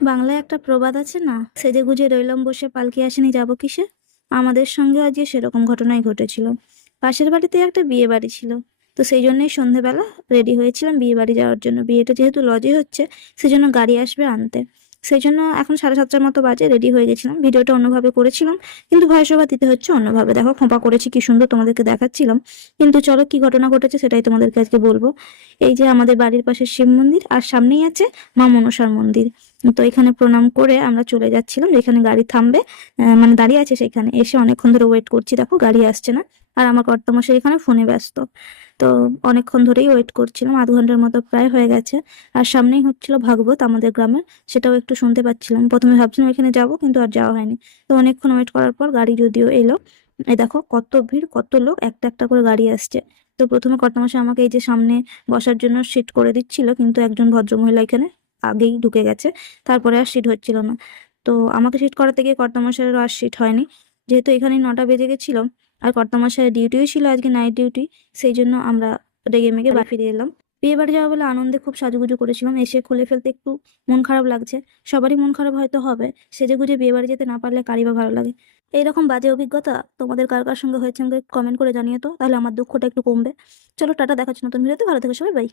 বাংলায় একটা প্রবাদ আছে না, সেজে গুজে রইলাম বসে পালকি আসেনি যাব কিসে। আমাদের সঙ্গে আজকে সেরকম ঘটনাই ঘটেছিল। পাশের বাড়িতে একটা বিয়ে বাড়ি ছিল। তো সেই জন্যই সন্ধেবেলা রেডি হয়েছিলাম বিয়ে বাড়ি যাওয়ার জন্য। বিয়েটা যেহেতু লজে হচ্ছে, সেজন্য গাড়ি আসবে আনতে। সেই জন্য এখন 7:30টার মতো বাজে, রেডি হয়ে গেছিলাম। ভিডিওটা অন্যভাবে করেছিলাম, কিন্তু ভয়েস ওভার দিতে হচ্ছে অন্যভাবে। দেখো খোঁপা করেছি কি সুন্দর, তোমাদেরকে দেখাচ্ছিলাম। কিন্তু চলো কি ঘটনা ঘটেছে সেটাই তোমাদেরকে আজকে বলবো। এই যে আমাদের বাড়ির পাশে শিব মন্দির, আর সামনেই আছে মা মনসার মন্দির। তো এখানে প্রণাম করে আমরা চলে যাচ্ছিলাম, যেখানে গাড়ি থামবে, মানে দাঁড়িয়ে আছে সেখানে। এসে অনেকক্ষণ ধরে ওয়েট করছি, দেখো গাড়ি আসছে না। আর আমার কর্তামশাই এখানে ফোনে ব্যস্ত। তো অনেকক্ষণ ধরেই ওয়েট করছিলাম, আধ ঘন্টার মতো প্রায় হয়ে গেছে। আর সামনেই হচ্ছিল ভাগবত আমাদের গ্রামের, সেটাও একটু শুনতে পাচ্ছিলাম। প্রথমে ভাবছিলাম এখানে যাব, কিন্তু আর যাওয়া হয়নি। তো অনেকক্ষণ ওয়েট করার পর গাড়ি যদিও এলো। এই দেখো কত ভিড়, কত লোক, একটা একটা করে গাড়ি আসছে। তো প্রথমে কর্তামশাই আমাকে এই যে সামনে বসার জন্য সিট করে দিচ্ছিল, কিন্তু একজন ভদ্রমহিলা এখানে আগেই ঢুকে গেছে। তারপরে আর সিট হচ্ছিল না। তো আমাকে সিট করাতে গিয়ে কর্তামশাইয়েরও আর সিট হয়নি। যেহেতু এখানে 9টা বেজে গেছিল, আর কর্তামশাইয়ের ডিউটিও ছিল আজকে, নাইট ডিউটি। সেই জন্য আমরা রেগে মেগে বাড়ি ফিরে এলাম। বিয়ে বাড়ি যাওয়া বলে আনন্দে খুব সাজুগুজু করেছিলাম, এসে খুলে ফেলতে একটু মন খারাপ লাগছে। সবারই মন খারাপ হয়তো হবে, সেজে গুজে বিয়ে বাড়ি যেতে না পারলে কারই বা ভালো লাগে। এইরকম বাজে অভিজ্ঞতা তোমাদের কার কার সঙ্গে হয়েছে আমাকে কমেন্ট করে জানিয়ে তো, তাহলে আমার দুঃখটা একটু কমবে। চলো টাটা, দেখাচ্ছি নতুন ভিডিওতে। ভালো থেকো সবাই, বাই।